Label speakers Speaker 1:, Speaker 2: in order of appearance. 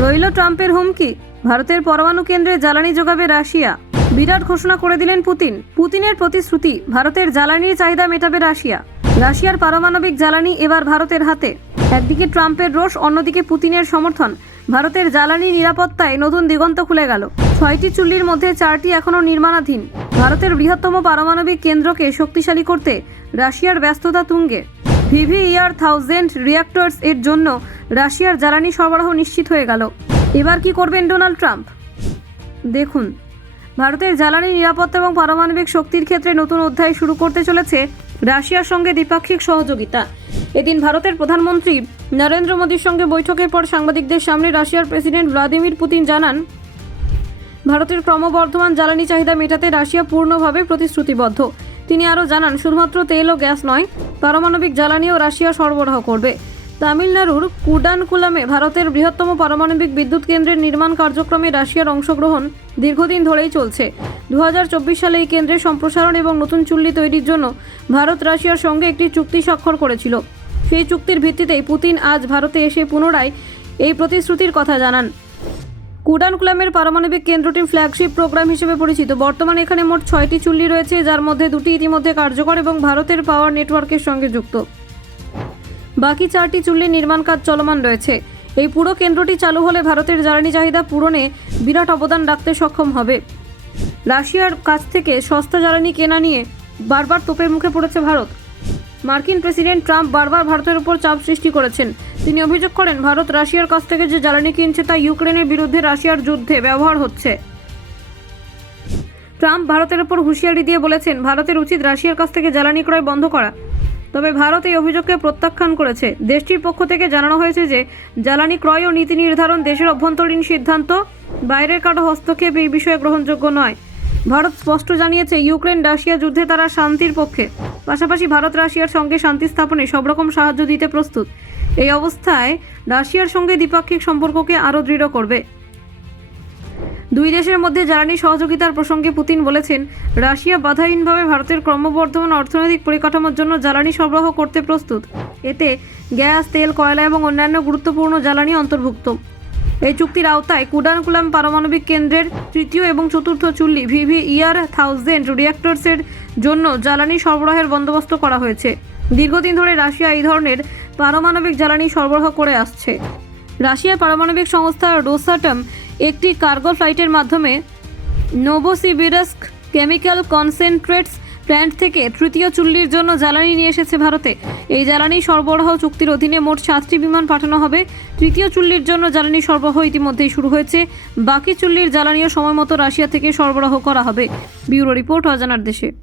Speaker 1: রইল ট্রাম্পের হুমকি। ভারতের পরমাণু কেন্দ্রে জ্বালানি যোগাবে রাশিয়া। বিরাট ঘোষণা করে দিলেন পুতিন। পুতিনের প্রতিশ্রুতি, ভারতের জ্বালানির চাহিদা মেটাবে রাশিয়া। রাশিয়ার পারমাণবিক জ্বালানি এবার ভারতের হাতে। একদিকে ট্রাম্পের রোষ, অন্যদিকে পুতিনের সমর্থন। ভারতের জ্বালানি নিরাপত্তায় নতুন দিগন্ত খুলে গেল। ছয়টি চুল্লির মধ্যে চারটি এখনও নির্মাণাধীন। ভারতের বৃহত্তম পারমাণবিক কেন্দ্রকে শক্তিশালী করতে রাশিয়ার ব্যস্ততা তুঙ্গে। ভিভিইআর থাউজেন্ড রিয়াক্টরস এর জন্য রাশিয়ার জ্বালানি সরবরাহ নিশ্চিত হয়ে গেল। এবার কি করবেন ডোনাল্ড ট্রাম্প? দেখুন, ভারতের জ্বালানি নিরাপত্তা এবং পারমাণবিক শক্তির ক্ষেত্রে নতুন অধ্যায় শুরু করতে চলেছে রাশিয়ার সঙ্গে দ্বিপাক্ষিক সহযোগিতা। এদিন ভারতের প্রধানমন্ত্রী নরেন্দ্র মোদীর সঙ্গে বৈঠকের পর সাংবাদিকদের সামনে রাশিয়ার প্রেসিডেন্ট ভ্লাদিমির পুতিন জানান, ভারতের ক্রমবর্ধমান জ্বালানি চাহিদা মেটাতে রাশিয়া পূর্ণভাবে প্রতিশ্রুতিবদ্ধ। তিনি আরও জানান, শুধুমাত্র তেল ও গ্যাস নয়, পারমাণবিক জ্বালানিও রাশিয়া সরবরাহ করবে। তামিলনাড়ুর কুডানকুলামে ভারতের বৃহত্তম পারমাণবিক বিদ্যুৎ কেন্দ্রের নির্মাণ কার্যক্রমে রাশিয়ার অংশগ্রহণ দীর্ঘদিন ধরেই চলছে। দু হাজার চব্বিশ সালে এই কেন্দ্রের সম্প্রসারণ এবং নতুন চুল্লি তৈরির জন্য ভারত রাশিয়ার সঙ্গে একটি চুক্তি স্বাক্ষর করেছিল। সেই চুক্তির ভিত্তিতেই পুতিন আজ ভারতে এসে পুনরায় এই প্রতিশ্রুতির কথা জানান। কুডানকুলামের পারমাণবিক কেন্দ্রটি ফ্ল্যাগশিপ প্রোগ্রাম হিসেবে পরিচিত। বর্তমানে এখানে মোট ছয়টি চুল্লি রয়েছে, যার মধ্যে দুটি ইতিমধ্যে কার্যকর এবং ভারতের পাওয়ার নেটওয়ার্কের সঙ্গে যুক্ত। বাকি চারটি চুল্লির নির্মাণ কাজ চলমান রয়েছে। এই পুরো কেন্দ্রটি চালু হলে ভারতের জ্বালানি চাহিদা পূরণে বিরাট অবদান রাখতে সক্ষম হবে। রাশিয়ার কাছ থেকে সস্তা জ্বালানি কেনা নিয়ে বারবার তোপের মুখে পড়েছে ভারত। মার্কিন প্রেসিডেন্ট ট্রাম্প বারবার ভারতের উপর চাপ সৃষ্টি করেছেন। তিনি অভিযোগ করেন, ভারত রাশিয়ার কাছ থেকে যে জ্বালানি কিনছে তা ইউক্রেনের বিরুদ্ধে রাশিয়ার যুদ্ধে ব্যবহার হচ্ছে। ট্রাম্প ভারতের উপর হুঁশিয়ারি দিয়ে বলেছেন, ভারতের উচিত রাশিয়ার কাছ থেকে জ্বালানি ক্রয় বন্ধ করা। তবে ভারত এই অভিযোগকে প্রত্যাখ্যান করেছে। দেশটির পক্ষ থেকে জানানো হয়েছে যে, জ্বালানি ক্রয় ও নীতি নির্ধারণ দেশের অভ্যন্তরীণ সিদ্ধান্ত, বাইরের কারও হস্তক্ষেপ এই বিষয়ে গ্রহণযোগ্য নয়। ভারত স্পষ্ট জানিয়েছে, ইউক্রেন রাশিয়া যুদ্ধে তারা শান্তির পক্ষে। পাশাপাশি ভারত রাশিয়ার সঙ্গে শান্তি স্থাপনে সব রকম সাহায্য দিতে প্রস্তুত। এই অবস্থায় রাশিয়ার সঙ্গে দ্বিপাক্ষিক সম্পর্ককে আরও দৃঢ় করবে। দুই দেশের মধ্যে জ্বালানি সহযোগিতার প্রসঙ্গে পুতিন বলেছেন, রাশিয়া বাধাহীনভাবে ভারতের ক্রমবর্ধমান অর্থনৈতিক পরিকাঠামোর জন্য জ্বালানি সরবরাহ করতে প্রস্তুত। এতে গ্যাস, তেল, কয়লা এবং অন্যান্য গুরুত্বপূর্ণ জ্বালানি অন্তর্ভুক্ত। এই চুক্তির আওতায় কুডানকুলাম পারমাণবিক কেন্দ্রের তৃতীয় এবং চতুর্থ চুল্লি ভিভি ইয়ার থাউজেন্ড রিয়াক্টরসের জন্য জ্বালানি সরবরাহের বন্দোবস্ত করা হয়েছে। দীর্ঘদিন ধরে রাশিয়া এই ধরনের পারমাণবিক জ্বালানি সরবরাহ করে আসছে। রাশিয়ার পারমাণবিক সংস্থা রোসাটম একটি কার্গো ফ্লাইটের মাধ্যমে নোভোসিবিরস্ক কেমিক্যাল কনসেন্ট্রেটস প্ল্যান্ট থেকে তৃতীয় চুল্লির জন্য জ্বালানি নিয়ে এসেছে ভারতে। এই জ্বালানি সরবরাহ চুক্তির অধীনে মোট সাতটি বিমান পাঠানো হবে। তৃতীয় চুল্লির জন্য জ্বালানি সরবরাহ ইতিমধ্যেই শুরু হয়েছে। বাকি চুল্লির জ্বালানিও সময় মতো রাশিয়া থেকে সরবরাহ করা হবে। ব্যুরো রিপোর্ট অজানার দেশে।